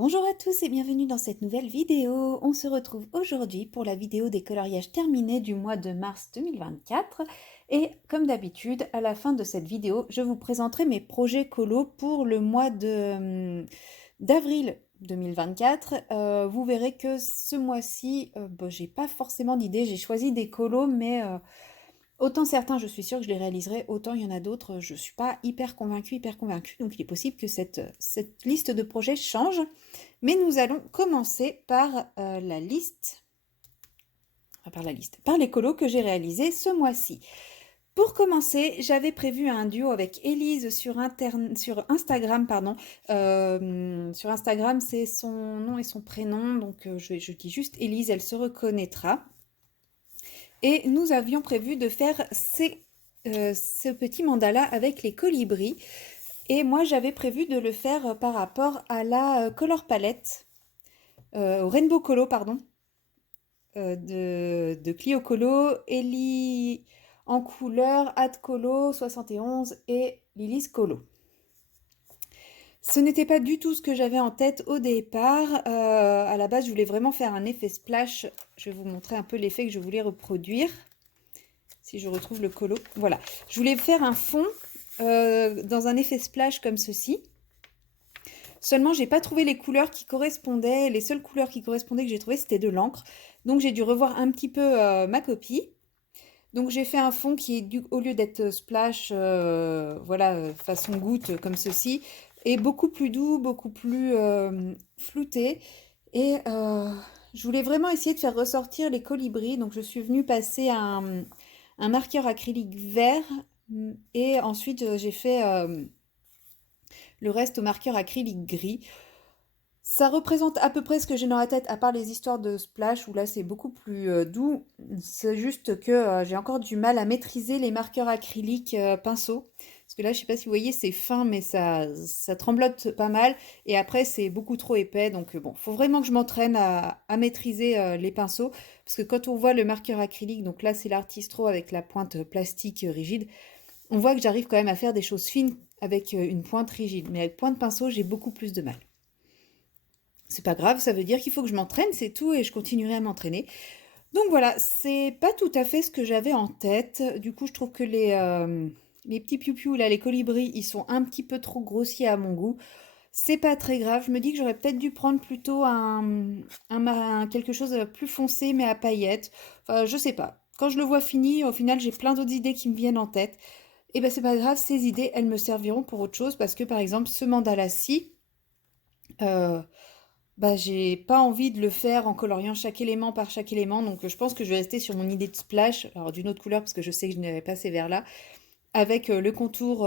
Bonjour à tous et bienvenue dans cette nouvelle vidéo. On se retrouve aujourd'hui pour la vidéo des coloriages terminés du mois de mars 2024. Et comme d'habitude, à la fin de cette vidéo, je vous présenterai mes projets colo pour le mois d'avril 2024. Vous verrez que ce mois-ci, j'ai pas forcément d'idée. J'ai choisi des colos, mais autant certains, je suis sûre que je les réaliserai, autant il y en a d'autres, je ne suis pas hyper convaincue, hyper convaincue. Donc il est possible que cette liste de projets change. Mais nous allons commencer par la liste, par les colos que j'ai réalisés ce mois-ci. Pour commencer, j'avais prévu un duo avec Élise sur Instagram, pardon. Sur Instagram, c'est son nom et son prénom, donc je dis juste Élise, elle se reconnaîtra. Et nous avions prévu de faire ce petit mandala avec les colibris. Et moi, j'avais prévu de le faire par rapport à la Color Palette, au Rainbow Colo, pardon, de Clio Colo, Ellie en couleur, Ad Colo 71 et Lilis Colo. Ce n'était pas du tout ce que j'avais en tête au départ. À la base, je voulais vraiment faire un effet splash. Je vais vous montrer un peu l'effet que je voulais reproduire. Si je retrouve le colo. Voilà. Je voulais faire un fond dans un effet splash comme ceci. Seulement, j'ai pas trouvé les couleurs qui correspondaient. Les seules couleurs qui correspondaient que j'ai trouvées, c'était de l'encre. Donc, j'ai dû revoir un petit peu ma copie. Donc, j'ai fait un fond qui, au lieu d'être splash, voilà, façon goutte comme ceci, est beaucoup plus doux, beaucoup plus flouté. Et je voulais vraiment essayer de faire ressortir les colibris. Donc, je suis venue passer un marqueur acrylique vert. Et ensuite, j'ai fait le reste au marqueur acrylique gris. Ça représente à peu près ce que j'ai dans la tête, à part les histoires de splash, où là c'est beaucoup plus doux. C'est juste que j'ai encore du mal à maîtriser les marqueurs acryliques pinceau. Parce que là, je sais pas si vous voyez, c'est fin, mais ça tremblote pas mal. Et après, c'est beaucoup trop épais. Donc bon, faut vraiment que je m'entraîne à maîtriser les pinceaux. Parce que quand on voit le marqueur acrylique, donc là c'est l'artistro avec la pointe plastique rigide, on voit que j'arrive quand même à faire des choses fines avec une pointe rigide. Mais avec pointe pinceau, j'ai beaucoup plus de mal. C'est pas grave, ça veut dire qu'il faut que je m'entraîne, c'est tout, et je continuerai à m'entraîner. Donc voilà, c'est pas tout à fait ce que j'avais en tête. Du coup, je trouve que les petits piou-piou, là, les colibris, ils sont un petit peu trop grossiers à mon goût. C'est pas très grave, je me dis que j'aurais peut-être dû prendre plutôt quelque chose de plus foncé, mais à paillettes. Enfin, je sais pas. Quand je le vois fini, au final, j'ai plein d'autres idées qui me viennent en tête. Et ben c'est pas grave, ces idées, elles me serviront pour autre chose, parce que par exemple, ce mandala-ci, euh, bah, j'ai pas envie de le faire en coloriant chaque élément par chaque élément, donc je pense que je vais rester sur mon idée de splash, alors d'une autre couleur parce que je sais que je n'avais pas ces verts-là, avec le contour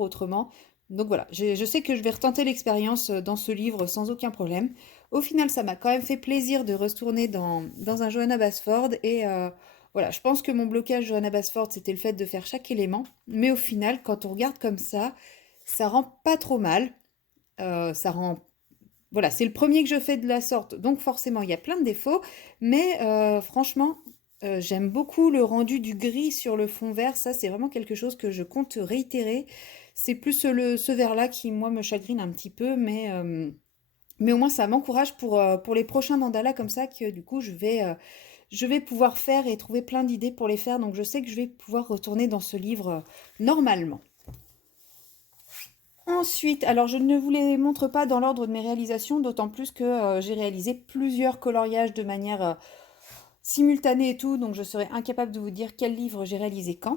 autrement. Donc voilà, je sais que je vais retenter l'expérience dans ce livre sans aucun problème. Au final, ça m'a quand même fait plaisir de retourner dans un Johanna Basford et voilà, je pense que mon blocage Johanna Basford, c'était le fait de faire chaque élément, mais au final, quand on regarde comme ça rend pas trop mal. Ça rend voilà, c'est le premier que je fais de la sorte, donc forcément il y a plein de défauts, mais franchement, j'aime beaucoup le rendu du gris sur le fond vert, ça c'est vraiment quelque chose que je compte réitérer. C'est plus ce vert-là qui, moi, me chagrine un petit peu, mais au moins ça m'encourage pour les prochains mandalas comme ça, que du coup je vais pouvoir faire et trouver plein d'idées pour les faire, donc je sais que je vais pouvoir retourner dans ce livre normalement. Ensuite, alors je ne vous les montre pas dans l'ordre de mes réalisations, d'autant plus que j'ai réalisé plusieurs coloriages de manière simultanée et tout, donc je serais incapable de vous dire quel livre j'ai réalisé quand.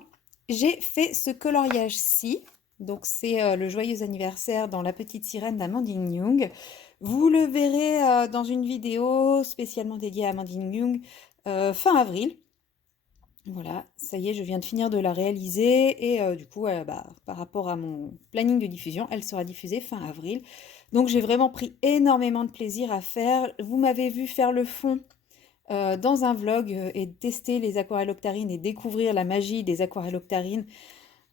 J'ai fait ce coloriage-ci, donc c'est le joyeux anniversaire dans La Petite Sirène d'Amandine Young. Vous le verrez dans une vidéo spécialement dédiée à Amandine Young fin avril. Voilà, ça y est, je viens de finir de la réaliser et du coup, bah, par rapport à mon planning de diffusion, elle sera diffusée fin avril. Donc j'ai vraiment pris énormément de plaisir à faire. Vous m'avez vu faire le fond dans un vlog et tester les aquarelles octarines et découvrir la magie des aquarelles octarines.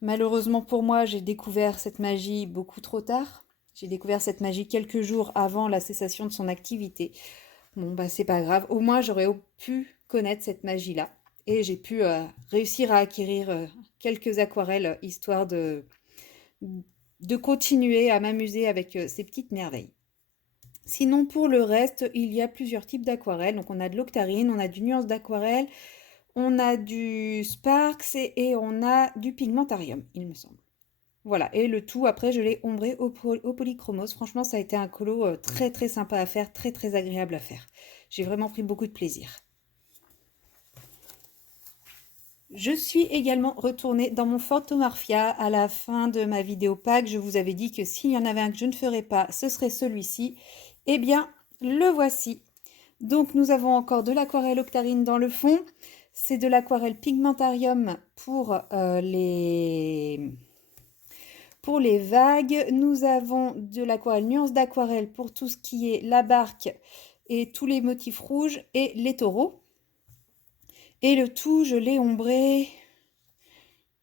Malheureusement pour moi, j'ai découvert cette magie beaucoup trop tard. J'ai découvert cette magie quelques jours avant la cessation de son activité. Bon, bah c'est pas grave. Au moins, j'aurais pu connaître cette magie-là. Et j'ai pu réussir à acquérir quelques aquarelles, histoire de continuer à m'amuser avec ces petites merveilles. Sinon, pour le reste, il y a plusieurs types d'aquarelles. Donc, on a de l'octarine, on a du nuance d'aquarelle, on a du Sparks et on a du pigmentarium, il me semble. Voilà, et le tout, après, je l'ai ombré au polychromos. Franchement, ça a été un colo très très sympa à faire, très très agréable à faire. J'ai vraiment pris beaucoup de plaisir. Je suis également retournée dans mon Photomarfia à la fin de ma vidéo pack. Je vous avais dit que s'il y en avait un que je ne ferais pas, ce serait celui-ci. Eh bien, le voici. Donc, nous avons encore de l'aquarelle octarine dans le fond. C'est de l'aquarelle pigmentarium pour les vagues. Nous avons de l'aquarelle nuance d'aquarelle pour tout ce qui est la barque et tous les motifs rouges et les taureaux. Et le tout, je l'ai ombré,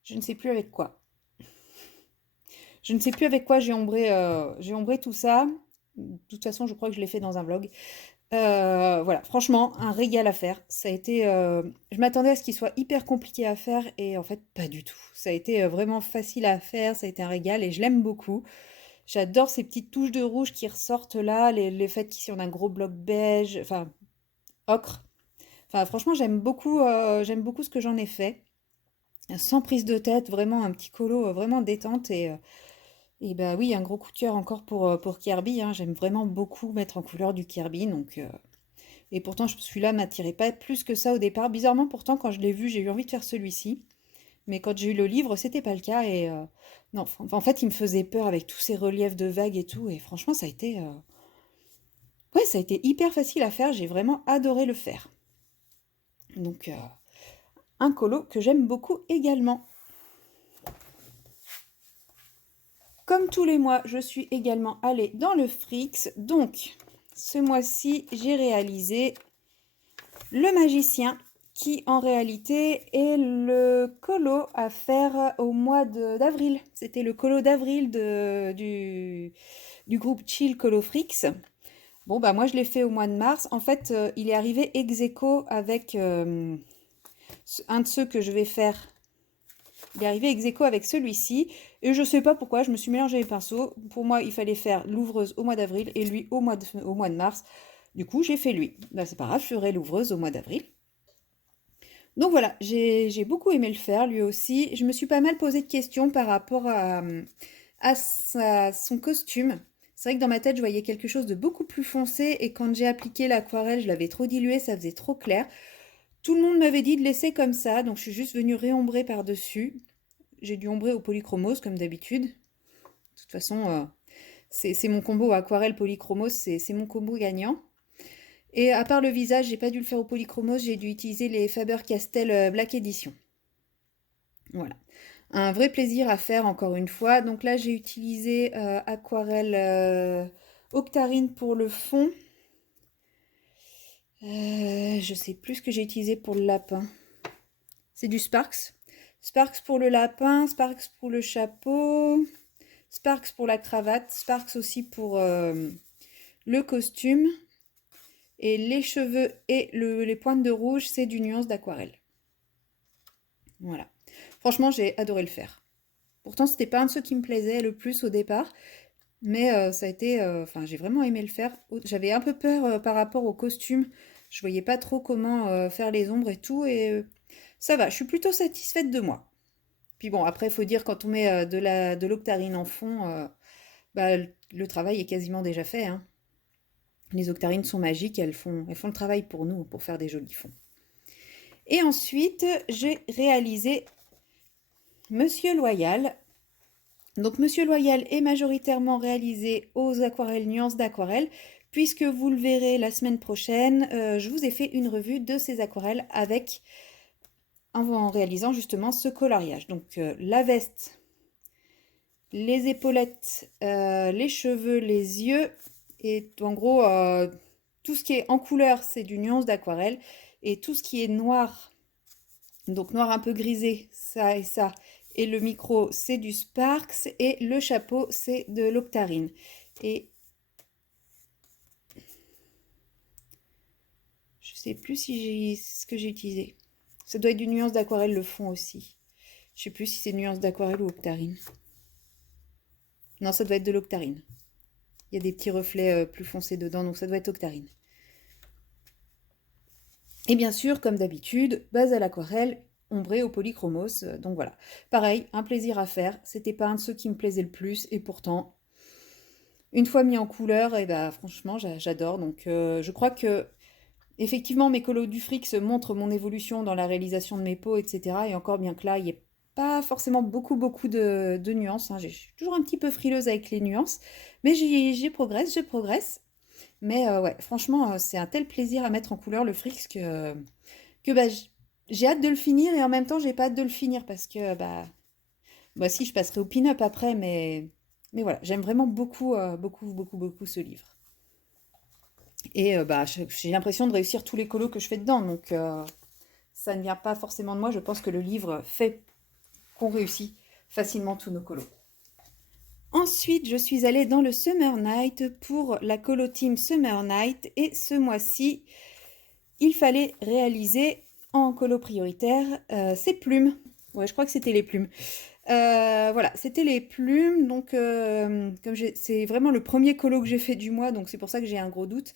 je ne sais plus avec quoi. Je ne sais plus avec quoi j'ai ombré tout ça. De toute façon, je crois que je l'ai fait dans un vlog. Voilà, franchement, un régal à faire. Ça a été, je m'attendais à ce qu'il soit hyper compliqué à faire et en fait, pas du tout. Ça a été vraiment facile à faire, ça a été un régal et je l'aime beaucoup. J'adore ces petites touches de rouge qui ressortent là, les faits qu'ici on a un gros bloc beige, enfin ocre. Enfin, franchement, j'aime beaucoup ce que j'en ai fait. Sans prise de tête, vraiment un petit colo vraiment détente et bah oui, un gros coup de cœur encore pour Kirby, hein. J'aime vraiment beaucoup mettre en couleur du Kirby, donc et pourtant celui-là m'attirait pas plus que ça au départ. Bizarrement, pourtant, quand je l'ai vu, j'ai eu envie de faire celui-ci. Mais quand j'ai eu le livre, c'était pas le cas et non, en fait, il me faisait peur avec tous ces reliefs de vagues et tout. Et franchement, ouais, ça a été hyper facile à faire. J'ai vraiment adoré le faire. Donc, un colo que j'aime beaucoup également. Comme tous les mois, je suis également allée dans le Frix. Donc, ce mois-ci, j'ai réalisé le magicien, qui en réalité est le colo à faire au mois d'avril. C'était le colo d'avril du groupe Chill Colo Frix. Bon, bah moi je l'ai fait au mois de mars. En fait, il est arrivé ex aequo avec un de ceux que je vais faire. Il est arrivé ex aequo avec celui-ci. Et je sais pas pourquoi, je me suis mélangé les pinceaux. Pour moi, il fallait faire l'ouvreuse au mois d'avril et lui au mois de mars. Du coup, j'ai fait lui. Bah, c'est pas grave, je ferai l'ouvreuse au mois d'avril. Donc voilà, j'ai beaucoup aimé le faire, lui aussi. Je me suis pas mal posé de questions par rapport à son costume. C'est vrai que dans ma tête, je voyais quelque chose de beaucoup plus foncé et quand j'ai appliqué l'aquarelle, je l'avais trop dilué, ça faisait trop clair. Tout le monde m'avait dit de laisser comme ça, donc je suis juste venue réombrer par-dessus. J'ai dû ombrer au polychromose comme d'habitude. De toute façon, c'est mon combo aquarelle polychromose, c'est mon combo gagnant. Et à part le visage, j'ai pas dû le faire au polychromose, j'ai dû utiliser les Faber-Castell Black Edition. Voilà. Un vrai plaisir à faire encore une fois. Donc là, j'ai utilisé aquarelle Octarine pour le fond. Je sais plus ce que j'ai utilisé pour le lapin. C'est du Sparks. Sparks pour le lapin, Sparks pour le chapeau, Sparks pour la cravate, Sparks aussi pour le costume. Et les cheveux et les pointes de rouge, c'est du nuance d'aquarelle. Voilà. Franchement, j'ai adoré le faire. Pourtant, c'était pas un de ceux qui me plaisait le plus au départ. Mais ça a été... Enfin, j'ai vraiment aimé le faire. J'avais un peu peur par rapport au costume. Je voyais pas trop comment faire les ombres et tout. Et ça va, je suis plutôt satisfaite de moi. Puis bon, après, il faut dire, quand on met de l'octarine en fond, bah, le travail est quasiment déjà fait, hein. Les octarines sont magiques, elles font le travail pour nous, pour faire des jolis fonds. Et ensuite, j'ai réalisé Monsieur Loyal. Donc Monsieur Loyal est majoritairement réalisé aux aquarelles nuances d'aquarelle, puisque vous le verrez la semaine prochaine, je vous ai fait une revue de ces aquarelles en réalisant justement ce coloriage. Donc la veste, les épaulettes, les cheveux, les yeux, et en gros tout ce qui est en couleur c'est du nuance d'aquarelle, et tout ce qui est noir, donc noir un peu grisé, ça et ça, et le micro c'est du Sparks et le chapeau c'est de l'Octarine. Et je sais plus si j'ai ce que j'ai utilisé. Ça doit être du nuance d'aquarelle le fond aussi. Je sais plus si c'est nuance d'aquarelle ou Octarine. Non, ça doit être de l'Octarine. Il y a des petits reflets plus foncés dedans, donc ça doit être Octarine. Et bien sûr, comme d'habitude, base à l'aquarelle, ombré au polychromos. Donc voilà. Pareil, un plaisir à faire. C'était pas un de ceux qui me plaisait le plus, et pourtant, une fois mis en couleur, et bah franchement, j'adore. Donc je crois que effectivement, mes colos du Frix montrent mon évolution dans la réalisation de mes peaux, etc. Et encore bien que là, il n'y ait pas forcément beaucoup de nuances, hein. Je suis toujours un petit peu frileuse avec les nuances, mais j'y progresse, je progresse. Mais ouais, franchement, c'est un tel plaisir à mettre en couleur le Frix que bah, j'ai hâte de le finir et en même temps, j'ai pas hâte de le finir parce que bah si, je passerai au pin-up après, mais voilà, j'aime vraiment beaucoup ce livre. Et bah, j'ai l'impression de réussir tous les colos que je fais dedans, donc ça ne vient pas forcément de moi. Je pense que le livre fait qu'on réussit facilement tous nos colos. Ensuite, je suis allée dans le Summer Night pour la colo team Summer Night et ce mois-ci, il fallait réaliser en colo prioritaire ces plumes. Ouais, je crois que c'était les plumes. Voilà, c'était les plumes. Donc, comme c'est vraiment le premier colo que j'ai fait du mois, donc c'est pour ça que j'ai un gros doute.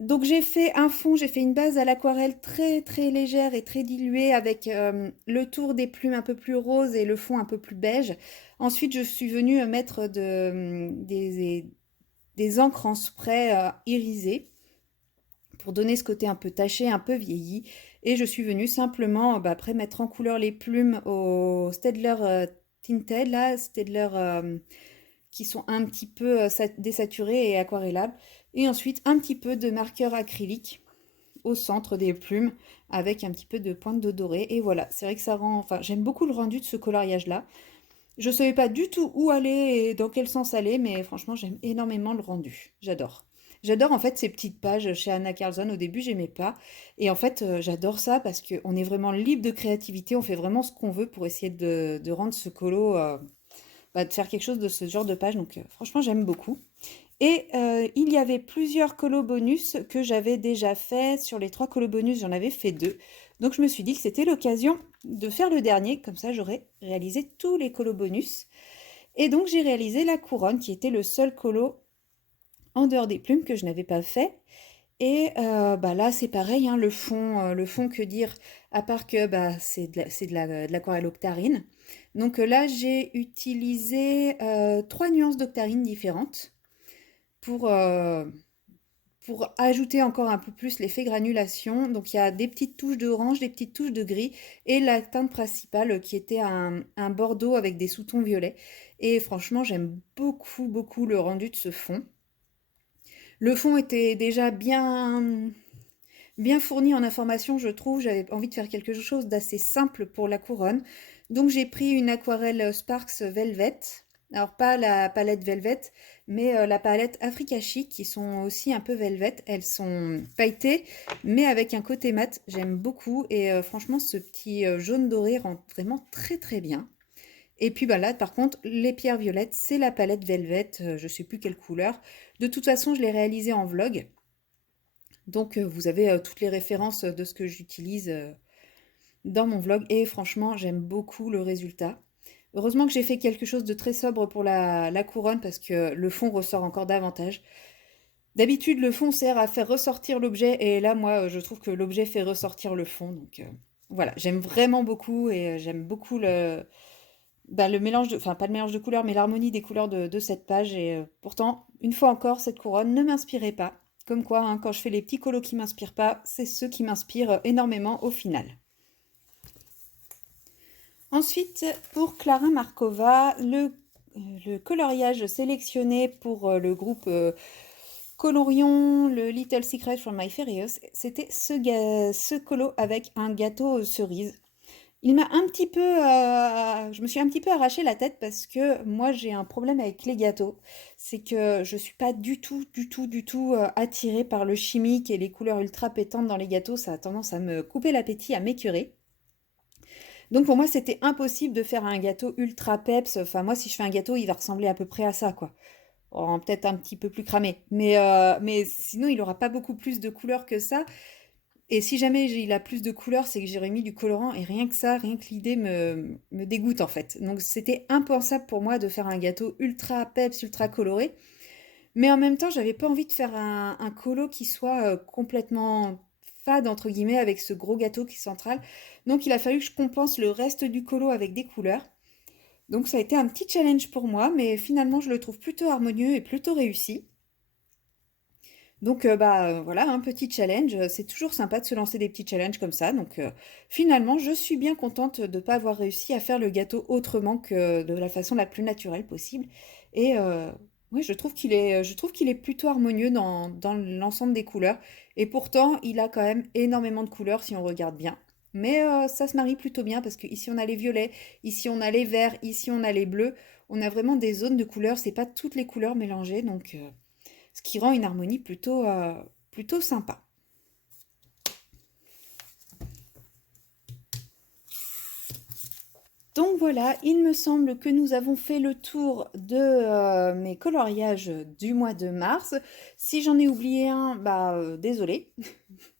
Donc j'ai fait un fond, j'ai fait une base à l'aquarelle très légère et très diluée avec le tour des plumes un peu plus rose et le fond un peu plus beige. Ensuite, je suis venue mettre des encres en spray irisées pour donner ce côté un peu taché, un peu vieilli. Et je suis venue simplement après mettre en couleur les plumes au Staedtler Tinted, là, Staedtler qui sont un petit peu désaturés et aquarellables. Et ensuite un petit peu de marqueur acrylique au centre des plumes avec un petit peu de pointe de doré. Et voilà, c'est vrai que ça rend... Enfin, j'aime beaucoup le rendu de ce coloriage-là. Je ne savais pas du tout où aller et dans quel sens aller, mais franchement, j'aime énormément le rendu. J'adore. J'adore en fait ces petites pages chez Anna Carlson. Au début, j'aimais pas. Et en fait, j'adore ça parce qu'on est vraiment libre de créativité. On fait vraiment ce qu'on veut pour essayer de rendre ce colo, de faire quelque chose de ce genre de page. Donc, franchement, j'aime beaucoup. Et il y avait plusieurs colos bonus que j'avais déjà fait. Sur les 3 colos bonus, j'en avais fait 2. Donc je me suis dit que c'était l'occasion de faire le dernier. Comme ça, j'aurais réalisé tous les colos bonus. Et donc j'ai réalisé la couronne, qui était le seul colo en dehors des plumes que je n'avais pas fait. Et là, c'est pareil, hein, le fond, que dire, à part que c'est de l'aquarelle octarine. Donc là, j'ai utilisé 3 nuances d'octarine différentes pour ajouter encore un peu plus l'effet granulation. Donc il y a des petites touches d'orange, des petites touches de gris et la teinte principale qui était un bordeaux avec des sous-tons violets. Et franchement, j'aime beaucoup le rendu de ce fond. Le fond était déjà bien fourni en informations, je trouve. J'avais envie de faire quelque chose d'assez simple pour la couronne. Donc j'ai pris une aquarelle Sparks Velvet. Alors pas la palette Velvet, mais la palette Africa Chic qui sont aussi un peu velvet. Elles sont pailletées, mais avec un côté mat. J'aime beaucoup et franchement ce petit jaune doré rend vraiment très bien. Et puis là, par contre, les pierres violettes, c'est la palette Velvet, je sais plus quelle couleur. De toute façon, je l'ai réalisée en vlog. Donc vous avez toutes les références de ce que j'utilise dans mon vlog. Et franchement, j'aime beaucoup le résultat. Heureusement que j'ai fait quelque chose de très sobre pour la couronne parce que le fond ressort encore davantage. D'habitude, le fond sert à faire ressortir l'objet et là, moi, je trouve que l'objet fait ressortir le fond. Donc voilà, j'aime vraiment beaucoup et j'aime beaucoup le mélange de... Enfin, pas le mélange de couleurs, mais l'harmonie des couleurs de cette page. Et pourtant, une fois encore, cette couronne ne m'inspirait pas. Comme quoi, hein, quand je fais les petits colos qui m'inspirent pas, c'est ceux qui m'inspirent énormément au final. Ensuite, pour Clara Markova, le coloriage sélectionné pour le groupe Colorion, le Little Secret from My Fairyhouse, c'était ce colo avec un gâteau cerise. Il m'a un petit peu, je me suis un petit peu arraché la tête parce que moi j'ai un problème avec les gâteaux. C'est que je suis pas du tout attirée par le chimique et les couleurs ultra pétantes dans les gâteaux. Ça a tendance à me couper l'appétit, à m'écœurer. Donc pour moi, c'était impossible de faire un gâteau ultra peps. Enfin, moi, si je fais un gâteau, il va ressembler à peu près à ça, quoi. Peut-être un petit peu plus cramé. Mais sinon, il aura pas beaucoup plus de couleurs que ça. Et si jamais il a plus de couleurs, c'est que j'aurais mis du colorant. Et rien que ça, rien que l'idée me dégoûte, en fait. Donc c'était impensable pour moi de faire un gâteau ultra peps, ultra coloré. Mais en même temps, j'avais pas envie de faire un colo qui soit complètement fade, entre guillemets, avec ce gros gâteau qui est central. Donc il a fallu que je compense le reste du colo avec des couleurs. Donc ça a été un petit challenge pour moi, mais finalement je le trouve plutôt harmonieux et plutôt réussi. Donc voilà, un petit challenge, c'est toujours sympa de se lancer des petits challenges comme ça. Donc finalement, je suis bien contente de ne pas avoir réussi à faire le gâteau autrement que de la façon la plus naturelle possible. Et oui, je trouve qu'il est plutôt harmonieux dans l'ensemble des couleurs. Et pourtant, il a quand même énormément de couleurs si on regarde bien. Mais ça se marie plutôt bien parce que ici on a les violets, ici on a les verts, ici on a les bleus. On a vraiment des zones de couleurs, c'est pas toutes les couleurs mélangées, donc ce qui rend une harmonie plutôt sympa. Donc voilà, il me semble que nous avons fait le tour de mes coloriages du mois de mars. Si j'en ai oublié un, désolé,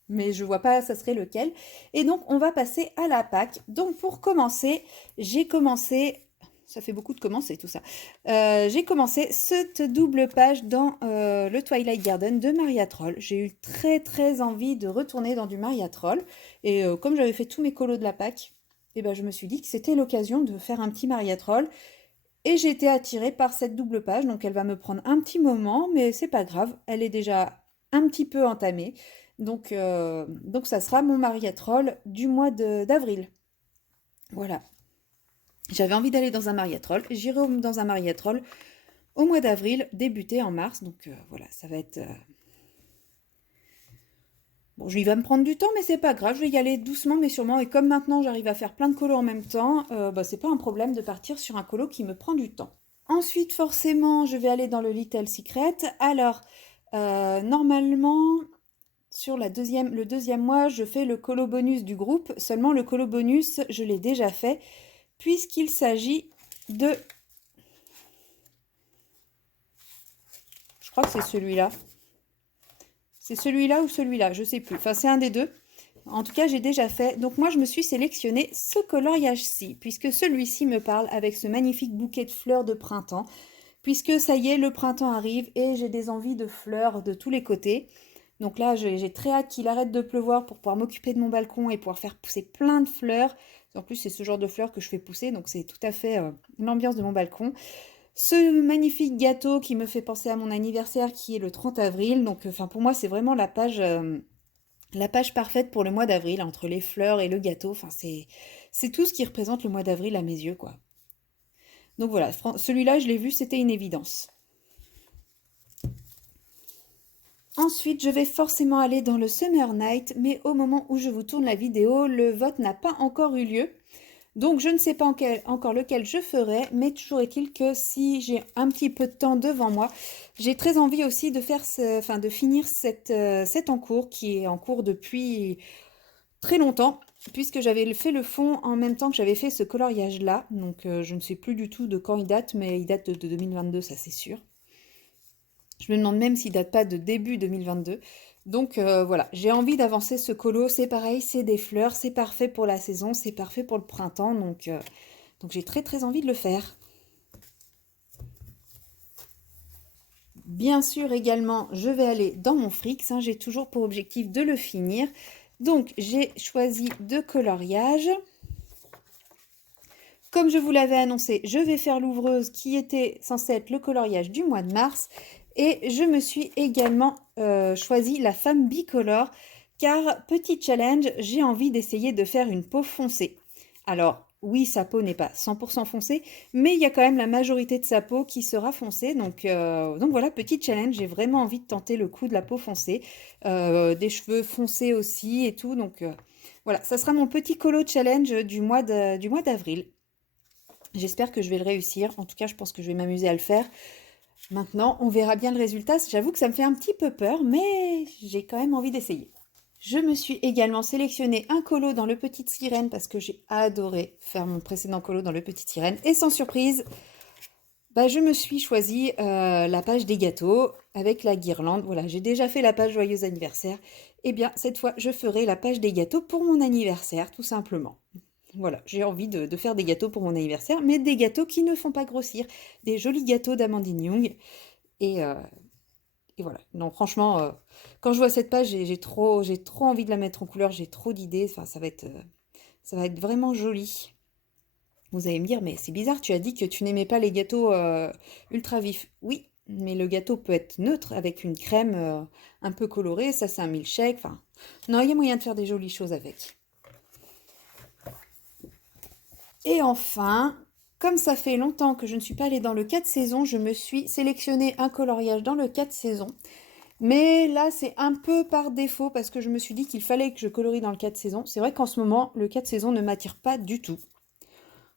mais je vois pas ça serait lequel. Et donc on va passer à la Pâque. Donc pour commencer, j'ai commencé, ça fait beaucoup de commencer tout ça. J'ai commencé cette double page dans le Twilight Garden de Maria Troll. J'ai eu très très envie de retourner dans du Maria Troll. Et comme j'avais fait tous mes colos de la Pâque, et ben, je me suis dit que c'était l'occasion de faire un petit Maria Troll. Et j'ai été attirée par cette double page, donc elle va me prendre un petit moment, mais c'est pas grave, elle est déjà un petit peu entamée. Donc ça sera mon Maria Troll du mois d'avril. Voilà. J'avais envie d'aller dans un Maria Troll, j'irai dans un Maria Troll au mois d'avril, débuté en mars. Donc voilà, ça va être... Bon, il va me prendre du temps, mais c'est pas grave, je vais y aller doucement mais sûrement. Et comme maintenant j'arrive à faire plein de colos en même temps, c'est pas un problème de partir sur un colo qui me prend du temps. Ensuite, forcément, je vais aller dans le Little Secret. Alors, normalement, sur le deuxième mois, je fais le colo bonus du groupe. Seulement, le colo bonus, je l'ai déjà fait, puisqu'il s'agit de... Je crois que c'est celui-là. C'est celui-là ou celui-là, je sais plus. Enfin, c'est un des deux. En tout cas, j'ai déjà fait. Donc moi, je me suis sélectionné ce coloriage-ci, puisque celui-ci me parle avec ce magnifique bouquet de fleurs de printemps, puisque ça y est, le printemps arrive et j'ai des envies de fleurs de tous les côtés. Donc là, j'ai très hâte qu'il arrête de pleuvoir pour pouvoir m'occuper de mon balcon et pouvoir faire pousser plein de fleurs. En plus, c'est ce genre de fleurs que je fais pousser, donc c'est tout à fait l'ambiance de mon balcon. Ce magnifique gâteau qui me fait penser à mon anniversaire qui est le 30 avril. Donc, enfin, pour moi, c'est vraiment la page parfaite pour le mois d'avril, entre les fleurs et le gâteau. Enfin, c'est tout ce qui représente le mois d'avril à mes yeux, quoi. Donc voilà, celui-là, je l'ai vu, c'était une évidence. Ensuite, je vais forcément aller dans le Summer Night, mais au moment où je vous tourne la vidéo, le vote n'a pas encore eu lieu. Donc je ne sais pas encore lequel je ferai, mais toujours est-il que si j'ai un petit peu de temps devant moi, j'ai très envie aussi de faire de finir cet en cours qui est en cours depuis très longtemps, puisque j'avais fait le fond en même temps que j'avais fait ce coloriage-là. Donc je ne sais plus du tout de quand il date, mais il date de 2022, ça c'est sûr. Je me demande même s'il date pas de début 2022. Donc voilà, j'ai envie d'avancer ce colo. C'est pareil, c'est des fleurs, c'est parfait pour la saison, c'est parfait pour le printemps. Donc j'ai très très envie de le faire. Bien sûr également, je vais aller dans mon Frix. Hein, j'ai toujours pour objectif de le finir. Donc j'ai choisi deux coloriages. Comme je vous l'avais annoncé, je vais faire l'ouvreuse qui était censée être le coloriage du mois de mars. Et je me suis également choisi la femme bicolore car, petit challenge, j'ai envie d'essayer de faire une peau foncée. Alors, oui, sa peau n'est pas 100% foncée, mais il y a quand même la majorité de sa peau qui sera foncée. Donc voilà, petit challenge, j'ai vraiment envie de tenter le coup de la peau foncée. Des cheveux foncés aussi et tout. Donc voilà, ça sera mon petit colo challenge du mois d'avril. J'espère que je vais le réussir. En tout cas, je pense que je vais m'amuser à le faire. Maintenant, on verra bien le résultat. J'avoue que ça me fait un petit peu peur, mais j'ai quand même envie d'essayer. Je me suis également sélectionné un colo dans le Petite Sirène parce que j'ai adoré faire mon précédent colo dans le Petite Sirène. Et sans surprise, je me suis choisi la page des gâteaux avec la guirlande. Voilà, j'ai déjà fait la page joyeux anniversaire. Et bien, cette fois, je ferai la page des gâteaux pour mon anniversaire, tout simplement. Voilà, j'ai envie de faire des gâteaux pour mon anniversaire, mais des gâteaux qui ne font pas grossir. Des jolis gâteaux d'Amandine Young. Et Et voilà. Non, franchement, quand je vois cette page, j'ai trop envie de la mettre en couleur, j'ai trop d'idées. Enfin, ça va être vraiment joli. Vous allez me dire, mais c'est bizarre, tu as dit que tu n'aimais pas les gâteaux ultra vifs. Oui, mais le gâteau peut être neutre avec une crème un peu colorée. Ça, c'est un milkshake. Enfin, non, il y a moyen de faire des jolies choses avec. Et enfin, comme ça fait longtemps que je ne suis pas allée dans le 4 saisons, je me suis sélectionné un coloriage dans le 4 saisons. Mais là, c'est un peu par défaut parce que je me suis dit qu'il fallait que je colorie dans le 4 saisons. C'est vrai qu'en ce moment, le 4 saisons ne m'attire pas du tout.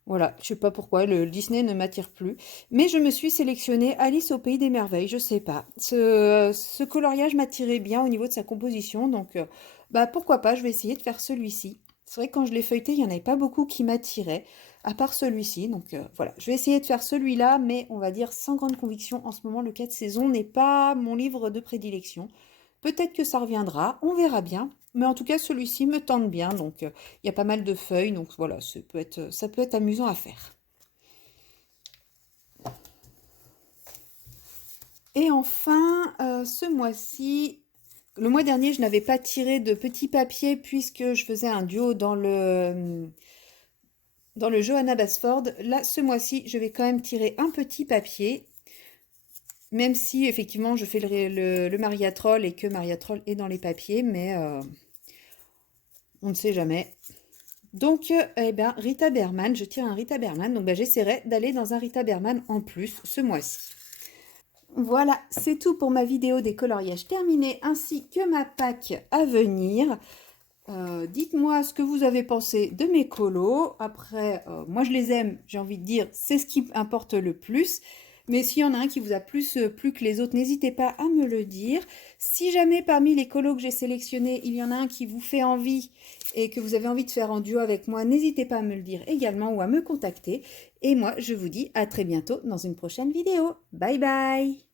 Voilà, je sais pas pourquoi, le Disney ne m'attire plus. Mais je me suis sélectionnée Alice au Pays des Merveilles, je sais pas. Ce coloriage m'attirait bien au niveau de sa composition, donc bah pourquoi pas, je vais essayer de faire celui-ci. C'est vrai que quand je l'ai feuilleté, il n'y en avait pas beaucoup qui m'attiraient, à part celui-ci. Donc voilà, je vais essayer de faire celui-là, mais on va dire sans grande conviction, en ce moment, le 4 saisons n'est pas mon livre de prédilection. Peut-être que ça reviendra, on verra bien. Mais en tout cas, celui-ci me tente bien, donc il y a pas mal de feuilles, donc voilà, ça peut être amusant à faire. Et enfin, ce mois-ci, le mois dernier, je n'avais pas tiré de petits papiers puisque je faisais un duo dans le Johanna Basford. Là, ce mois-ci, je vais quand même tirer un petit papier, même si effectivement je fais le Maria Troll et que Maria Troll est dans les papiers, mais on ne sait jamais. Donc, eh ben, Rita Berman, je tire un Rita Berman, donc ben, j'essaierai d'aller dans un Rita Berman en plus ce mois-ci. Voilà, c'est tout pour ma vidéo des coloriages terminés, ainsi que ma pack à venir. Dites-moi ce que vous avez pensé de mes colos. Après, moi je les aime, j'ai envie de dire, c'est ce qui importe le plus. Mais s'il y en a un qui vous a plu que les autres, n'hésitez pas à me le dire. Si jamais parmi les colos que j'ai sélectionnés, il y en a un qui vous fait envie et que vous avez envie de faire en duo avec moi, n'hésitez pas à me le dire également ou à me contacter. Et moi, je vous dis à très bientôt dans une prochaine vidéo. Bye bye!